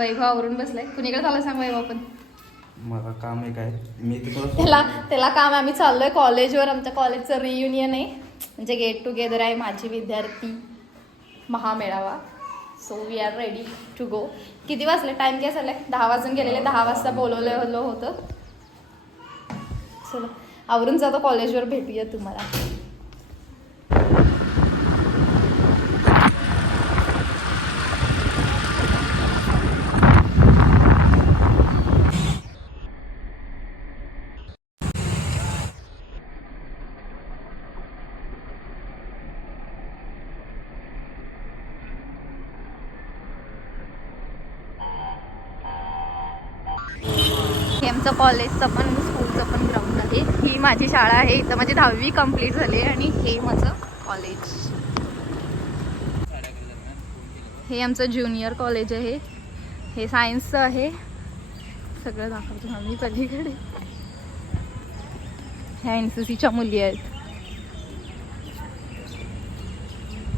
वैभव आवरून बसलाय. कुणीकडे झालं सांग वैभव पण. मला काम आहे काय? मी त्याला त्याला काम आम्ही चाललोय कॉलेजवर. आमच्या कॉलेजचं रियुनियन आहे. म्हणजे गेट टुगेदर आहे माझी विद्यार्थी. महामेळावा. So we are ready to go किती वाजले? टाइम काय झालाय दहा वाजून गेलेले. दहा वाजता बोलवलेलं होतं. चला. आवरून जातो कॉलेजवर. भेटूया तुम्हाला. कॉलेजचं पण स्कूलचं पण ग्राउंड आहे. ही माझी शाळा आहे. इथं माझी दहावी कंप्लीट झाली आहे आणि हे माझं कॉलेज हे आमचं ज्युनियर कॉलेज आहे. हे सायन्सचं आहे. सगळं दाखवतो आम्ही पलीकडे. ह्या एन सी सीच्या मुली आहेत.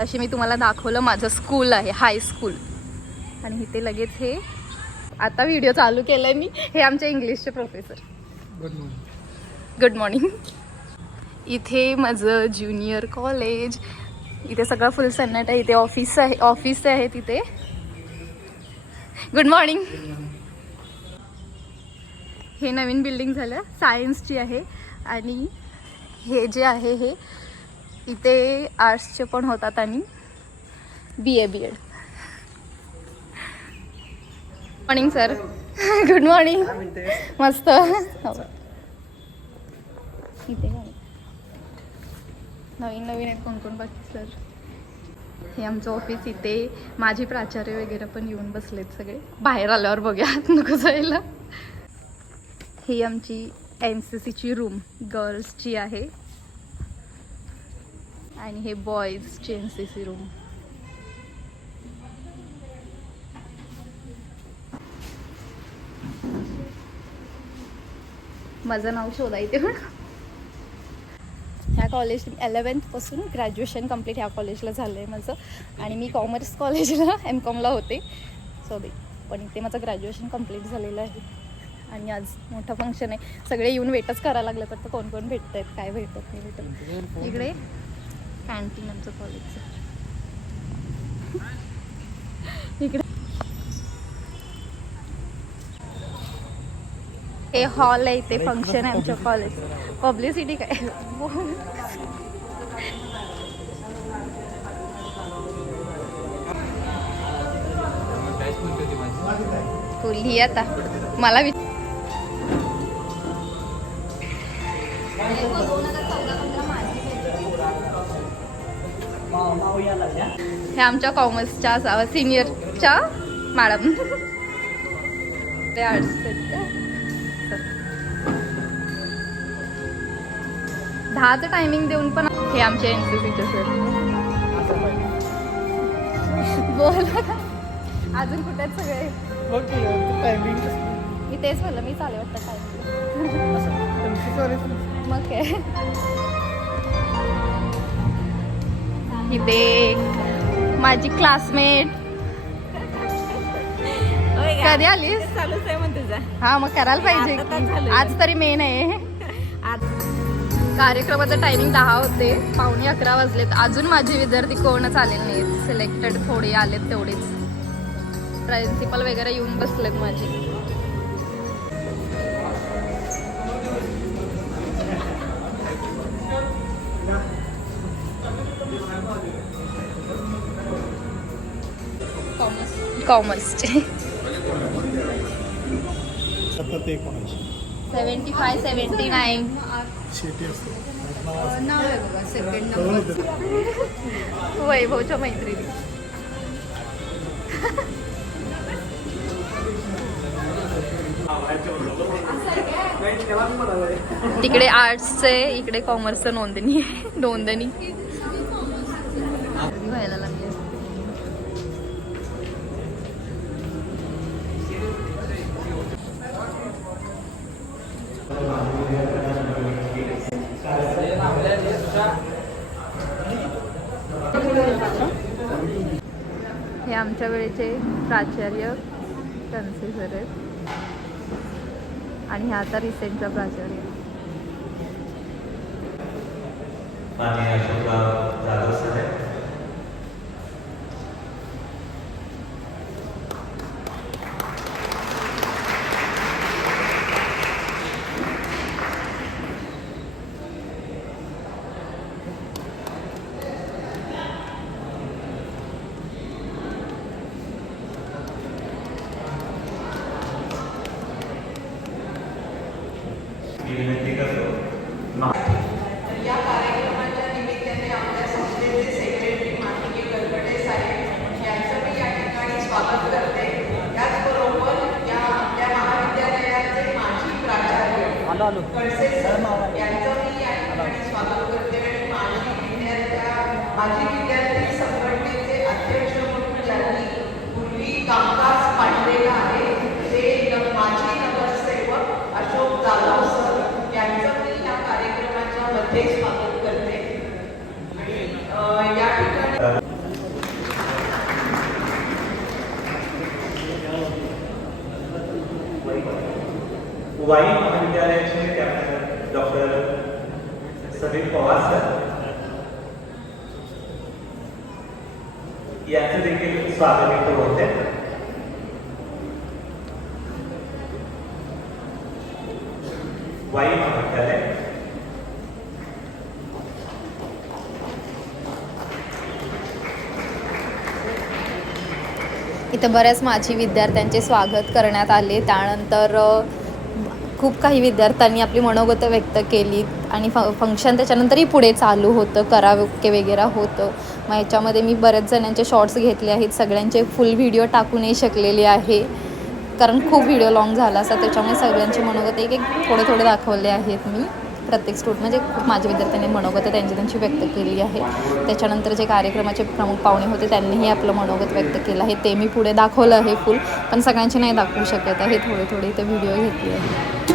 असे मी तुम्हाला दाखवलं माझं स्कूल आहे हाय स्कूल आणि इथे लगेच हे आता व्हिडिओ चालू केलाय मी. हे आमचे इंग्लिशचे प्रोफेसर गुड मॉर्निंग इथे माझं ज्युनियर कॉलेज इथे सगळं फुल सन्नाट आहे. इथे ऑफिस आहे ऑफिस आहे तिथे. गुड मॉर्निंग हे नवीन बिल्डिंग झालं. सायन्सची आहे. आणि हे जे आहे हे इथे आर्ट्सचे पण होतात आणि B A B Ed morning sir good morning मस्त इथे काय? नवीन नवीन आहेत कोण कोण बाकी सर हे आमचं ऑफिस इथे माझे प्राचार्य वगैरे पण येऊन बसलेत सगळे. बाहेर आल्यावर बघूया. नको जायला. ही आमची एन सी सीची रूम गर्ल्सची आहे. आणि हे बॉयजची एन सी सी रूम माझं नाव शोधा इथे. ह्या कॉलेज एलेवन्थपासून ग्रॅज्युएशन कंप्लीट ह्या कॉलेजला झालं आहे माझं. आणि मी कॉमर्स कॉलेजला एम कॉमला होते. सॉरी पण इथे माझं ग्रॅज्युएशन कंप्लीट झालेलं आहे. आणि आज मोठं फंक्शन आहे. सगळे येऊन वेटच करायला लागलं तर कोण कोण भेटत आहेत काय भेटत नाही भेटत? इकडे कॅन्टीन आमचं कॉलेजचं इकडे हे हॉल आहे इथे फंक्शन आहे आमच्या कॉलेज पब्लिसिटी काय? फुल ही आता. मला विच हे आमच्या कॉमर्सच्या सिनियरच्या मॅडम ते आर्ट्स दहाचं टायमिंग देऊन पण हे आमचे एन सी सीचे सर बोला. अजून कुठे सगळे? मी तेच म्हणलं मी चालू वाटतं काय? मग काय? इथे माझी क्लासमेट कधी आलीस? चालूच आहे मग तुझा. हा मग करायला पाहिजे. आज तरी मेन आहे. कार्यक्रमाचं टायमिंग दहा होते. पावणे अकरा वाजलेत. अजून माझे विद्यार्थी कोणच आलेले नाहीत. सिलेक्टेड थोडे आलेत तेवढेच. प्रिन्सिपल वगैरे येऊन बसलेत माझे. कॉमर्सचे सेवन्टी फाय सेवन्टी नाईन शेती असते. नाव आहे बघा सेकंड वैभवच्या मैत्रिणी. तिकडे आर्ट्सचे इकडे कॉमर्सचं नोंदणी आहे नोंदणी. व्हायला लागली. प्राचार्य कन्से सर आहेत आणि ह्या आता रिसेंटचा प्राचार्य माननीय अशोकराव जाधव साहेब मी विनंती करतो या कार्यक्रमाच्या निमित्ताने आपल्या संस्थेचे सेक्रेटरी माननीय गरगडे साहेब यांचं मी या ठिकाणी स्वागत करते त्याचबरोबर या आपल्या महाविद्यालयाचे माजी प्राचार्य कळसे सर यांचं मी या ठिकाणी स्वागत करते आणि माजी विद्यार्थ्या माजी विद्यार्थी संघटनेचे अध्यक्ष म्हणून ज्यांनी पूर्वी कामकाज पाडलेलं आहे ते न- माजी नगरसेवक अशोक जाधव सर यांचं मी या कार्यक्रमाच्या मध्ये स्वागत करते आणि अ, या ठिकाणी वाई महाविद्यालयाचे captain doctor Sameer Pawar sir याचं देखील स्वागत इथं होते वाई महाविद्यालय. इथं बऱ्याच माजी विद्यार्थ्यांचे स्वागत करण्यात आले. त्यानंतर खूप काही विद्यार्थ्यांनी आपली मनोगत व्यक्त केली आणि फ फंक्शन त्याच्यानंतरही पुढे चालू होतं कराओके वगैरे होतं. मग याच्यामध्ये मी बऱ्याच जणांचे शॉर्ट्स घेतले आहेत सगळ्यांचे फुल व्हिडिओ टाकू नाही शकलेले आहे. कारण खूप व्हिडिओ लॉंग झाला असा त्याच्यामुळे सगळ्यांचे मनोगत एक एक थोडे थोडे दाखवले आहेत मी. प्रत्येक स्टूट म्हणजे खूप माझ्या विद्यार्थ्यांनी मनोगत त्यांची त्यांची व्यक्त केली आहे. त्याच्यानंतर जे कार्यक्रमाचे प्रमुख पाहुणे होते त्यांनीही आपलं मनोगत व्यक्त केलं आहे. ते मी पुढे दाखवलं आहे फुल पण सगळ्यांचे नाही दाखवू शकत आहे. थोडे थोडे ते व्हिडिओ घेतले आहे.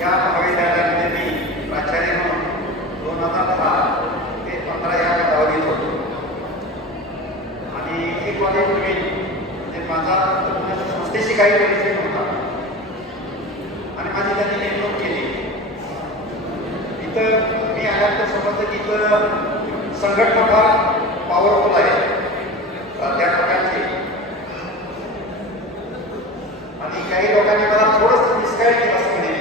या महाविद्यालयामध्ये मी प्राचार्य म्हणून दोन हजार दहा ते पंधरा या कालावधीत होतो. आणि एक म्हणजे माझा संस्थेशी काही परिचय होता आणि माझी त्यांनी नेमणूक केली. इथं मी आल्यानंतर समजलं की इथं संघटना पॉवरफुल आहे. प्राध्यापकांची. आणि काही लोकांनी मला थोडंसं मिसगाईड केलं असं म्हणेल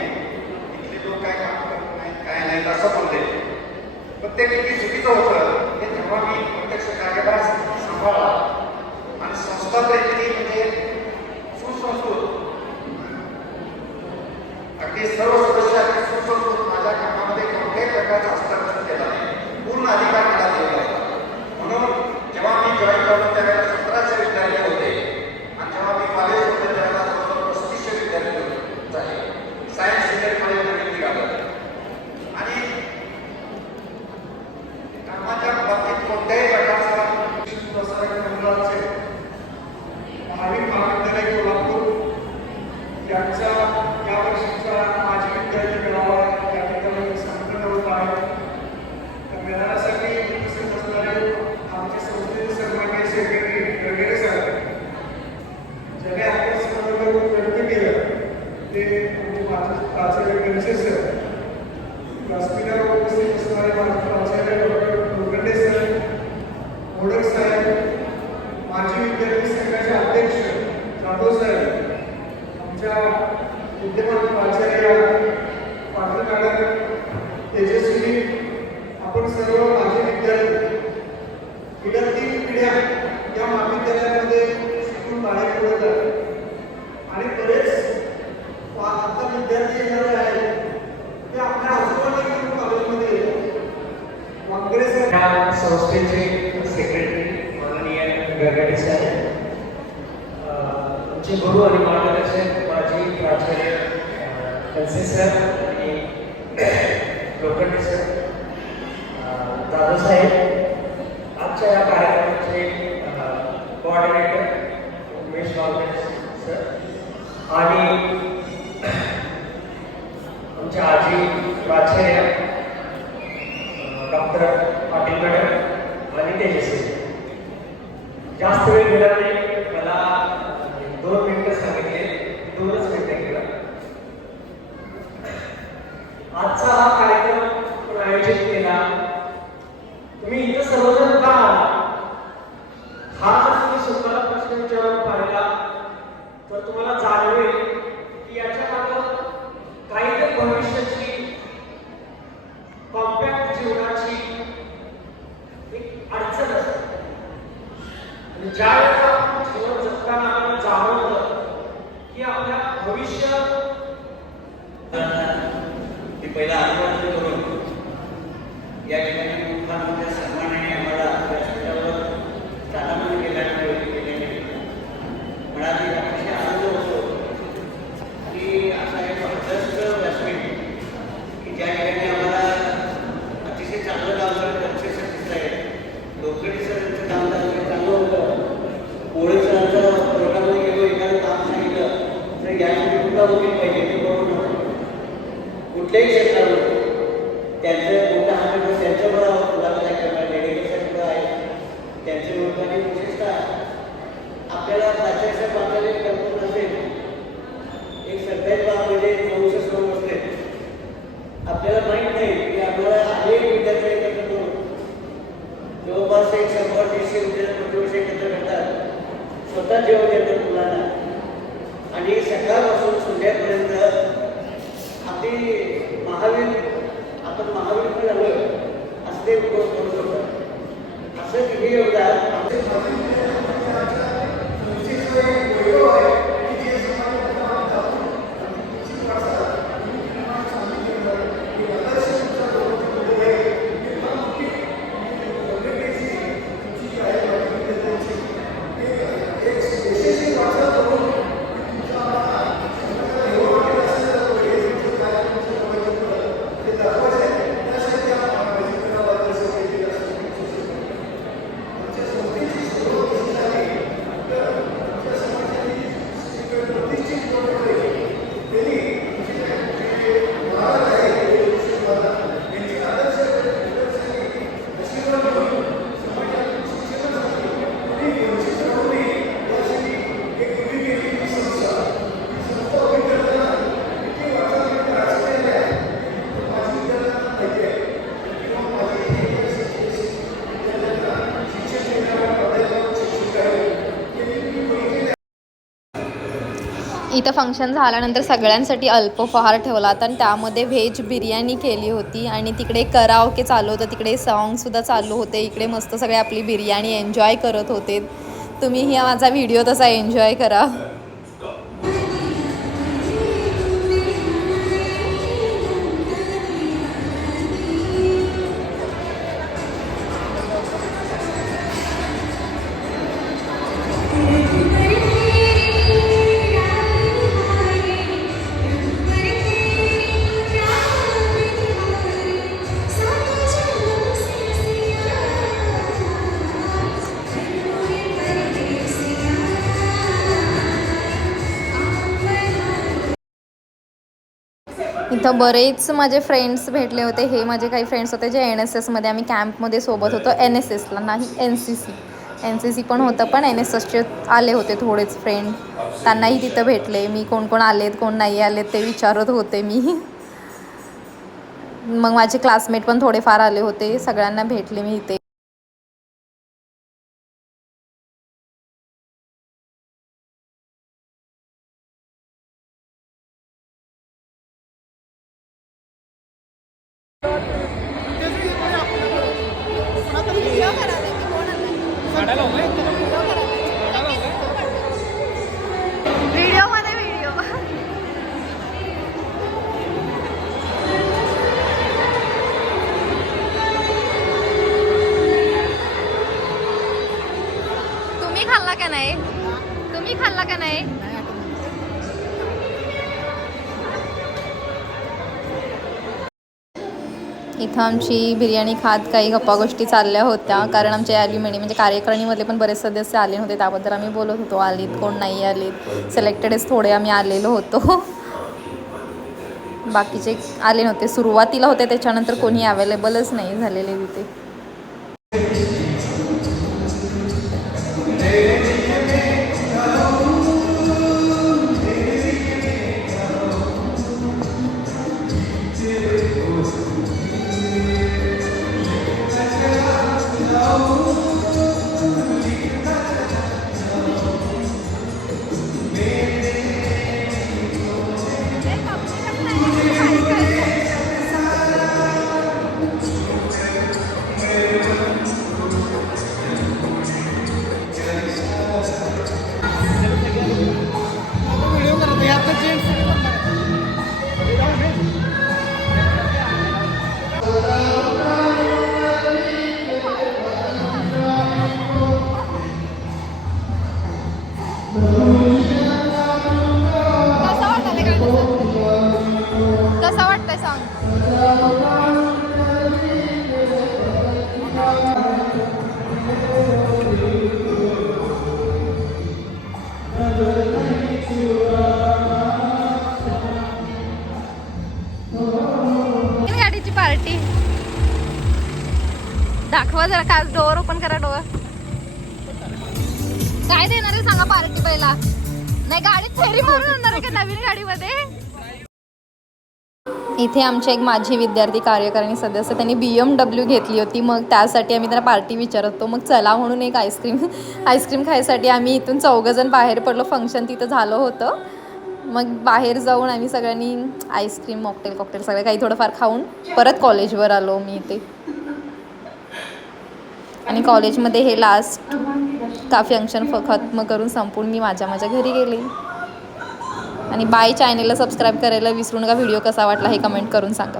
इथले लोक काय काम करत नाहीत काय नाहीत असं म्हणते पण ते किती चुकीचं होतं हे जेव्हा मी प्रत्यक्ष कार्यभार सांभाळला आणि संस्था तर इतकी म्हणजे सुसंस्कृत अगदी सर्व सदस्य अगदी सुसंस्कृत माझ्या कामामध्ये कोणत्याही प्रकारचा हस्तांतरण केला नाही. पूर्ण अधिकार मला दिलेला होता म्हणून जेव्हा मी जॉईन करतो त्यावेळेला सतराशे विद्यार्थी होते आणि जेव्हा मी कॉलेज होते त्यावेळेला जवळजवळ पस्तीसशे विद्यार्थी होते झाले सायन्स सिनियर कॉलेजमध्ये निघालं आणि कामाच्या बाबतीत कोणत्याही प्रकारचा मंडळाचे महावीर महाविद्यालय कोल्हापूर यांचा या वर्षीचा माजी विद्यार्थी मेळावा या ठिकाणी संपन्न होत आहे त्या मेळाव्यासाठी उपस्थित असणारे आमचे संस्थेचे सन्माननीय सेक्रेटरी गरगडे साहेब ज्याने आपण सर्व व्यक्त केलं ते खडसे सर व्यासपीठावर उपस्थित असणारे माझे प्राचार्य डॉक्टर लोखंडे सर मोडक साहेब माजी विद्यार्थी संघाचे अध्यक्ष जाधव साहेब आमच्या विद्यमान प्राचार्य पाटील मॅडम तेजस्वी आपण सर्व माझे विद्यार्थी गेल्या तीन पिढ्या या महाविद्यालयामध्ये शिकून बाहेर पडत आहे आणि बरेच आता विद्यार्थी येणारे आहेत ते आपल्या आजोबांना घेऊन कॉलेजमध्ये येतात वांगडे सर या संस्थेचे सेक्रेटरी माननीय गरगडे साहेब अ, आमचे गुरु आणि मार्गदर्शक कलसे सर आणि लोखंडे सर अ, दादा साहेब आजच्या या कार्यक्रमाचे कोऑर्डिनेटर उमेश वाघे सर आणि आमच्या आजी प्राचार्य डॉक्टर पाटील मॅडम आणि तेजस्वी जास्त वेळ गेला नाही मला दोन मिनिटं सांगितले दोनच मिनिटं गेला आजचा हा कार्यक्रम आपण आयोजित केला तुम्ही इथं सर्वजण का आला? हा जर तुम्ही स्वतःला प्रश्न विचारून पाहिला तर तुम्हाला जाणवेल की याच्या मागं काहीतरी भविष्याची कॉम्पॅक्ट जीवनाची एक अडचण असते आणि ज्या वेळेला आपण जीवन जगताना आपल्याला जाणवतं की आपल्या भविष्य ते पहिला अभिवादन करून या ठिकाणी मोठा मोठ्या सन्मानाने आम्हाला व्यासपीठावर स्थानापन्न केल्यामुळे केल्याने मला ते अतिशय आनंद होतो की असा एक प्रशस्त व्यासपीठ की ज्या ठिकाणी आम्हाला अतिशय चांगलं काम करत अतिशय दिसत आहे लोकडी सरांचं काम झालं चांगलं होतं पोळे सरांचं प्रोग्राममध्ये गेलो एखादं काम सांगितलं तर याची सुद्धा होती पाहिजे ते बरोबर नव्हतं कुठल्याही क्षेत्रावर त्यांचं मोठा हात त्यांचं बरं मुलाखत करणार मेडिकलसाठी आहे त्यांचे लोक आणि विशेषतः आपल्याला प्राचार्य बांधलेले कल्पना नसेल एक सरकारी बाबमध्ये चौशे असते आपल्याला माहीत नाही की आपल्याला अनेक विद्यार्थी एकत्र करून जवळपास एक शंभर दीडशे विद्यार्थी प्रतिवर्ष एकत्र करतात. स्वतः जेवण देतात मुलांना आणि सकाळपासून संध्यापर्यंत अगदी महावीर आपण महावीर पण झालं असं ते लोक करू शकतात असं किती योगदान आमचे इथं फंक्शन झाल्यानंतर सगळ्यांसाठी अल्पोपहार ठेवला होता आणि त्यामध्ये व्हेज बिर्याणी केली होती आणि तिकडे कराओके चालू होतं तिकडे सॉन्गसुद्धा चालू होते इकडे मस्त सगळे आपली बिर्याणी एन्जॉय करत होते. तुम्हीही हा माझा व्हिडिओ तसा एन्जॉय करा. इथं बरेच माझे फ्रेंड्स भेटले होते. हे माझे काही फ्रेंड्स होते जे एन एस एसमध्ये आम्ही कॅम्पमध्ये सोबत होतो. एन एस एसला नाही N C C N C C पण होतं पण एन एस एसचे आले होते थोडेच फ्रेंड त्यांनाही तिथं भेटले. मी कोण कोण आलेत कोण नाही आलेत ते विचारत होते मी. मग माझे क्लासमेट पण थोडेफार आले होते. सगळ्यांना भेटले मी इथे. व्हिडिओ इथं आमची बिर्याणी खात काही गप्पा गोष्टी चालल्या होत्या. कारण आमच्या ॲल्युमिनी म्हणजे कार्यकारिणीमधले पण बरेच सदस्य आले होते. त्याबद्दल आम्ही बोलत होतो आलीत कोण नाही आलीत. सिलेक्टेडच थोडे आम्ही आलेलो होतो. बाकीचे आले नव्हते. सुरुवातीला होते त्याच्यानंतर कोणी अवेलेबलच नाही झालेले तिथे ओपन करा डोळा. काय देणार आहे सांगा पार्टी पहिला नाही गाडीत फेरी मारून आणणार आहे का नवीन गाडीमध्ये? इथे आमचे एक माझी विद्यार्थी कार्यकारिणी सदस्य त्यांनी बी एम डब्ल्यू घेतली होती. मग त्यासाठी आम्ही त्यांना पार्टी विचारत होतो. मग चला म्हणून एक आईस्क्रीम आईस्क्रीम खायसाठी आम्ही इथून चौघंजण बाहेर पडलो. फंक्शन तिथं झालं होतं. मग बाहेर जाऊन आम्ही सगळ्यांनी आईस्क्रीम मॉकटेल कॉकटेल सगळं काही थोडंफार खाऊन परत कॉलेजवर आलो मी इथे. आणि कॉलेजमध्ये हे लास्ट का फंक्शन फ खत्म करून संपून मी माझ्या माझ्या घरी गेले. आणि बाय चॅनेलला सबस्क्राईब करायला विसरू नका व्हिडिओ कसा वाटला हे कमेंट करून सांगा.